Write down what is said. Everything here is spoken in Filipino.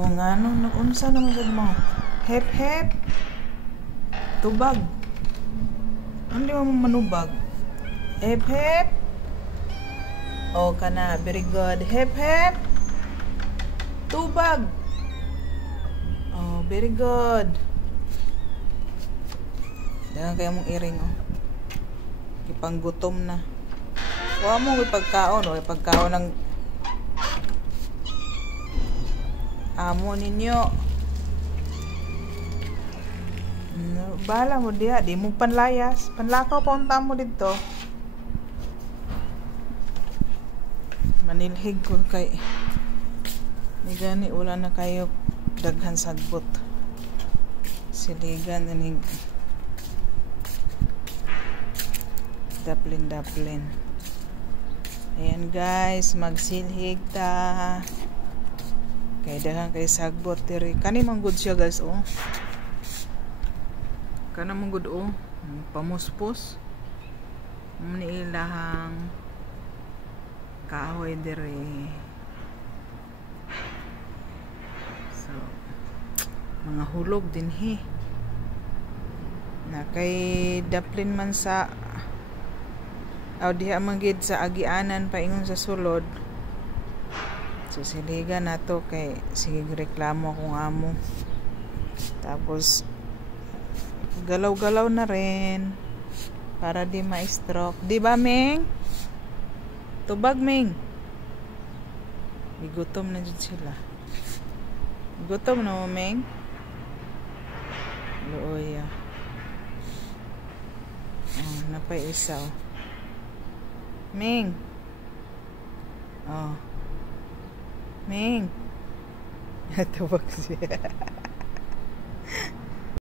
Kung ano, unsa naman sa mo? Hep hep. Tubag. Hindi mo manubag. Hep hep. O kana, very good. Hep hep. Tubag. Oh, very good. Dagan kaya mong iring, oh. Ipanggutom na. Huwag mo ipagkaon, oh. Ipagkaon ng amo ninyo. Bala mo diha, di mo panlayas. Panlakaw pa unta mo dito. Manilhig ko kay ni gani wala na kayo daghan sagbot. Siligan ning daplin. Ayan guys, magsilhig ta. Kay daghan kay sagbot diri. Kani man good siya guys, oh. Kana man good, oh. Pamuspos. Muni ilahang kahoy diri. So, mga hulog din na kay daplin man sa diha magid sa agianan paingon sa sulod. So siligan nato kay sige reklamo akong amo. Tapos galaw-galaw na rin para di ma-stroke. Di ba, Ming? Tubag, Ming. Gutom na dyan sila. Gutom na mo, Ming? Looya. Oh, napay isa, oh. Ming. Oh. Ming. Tubag siya.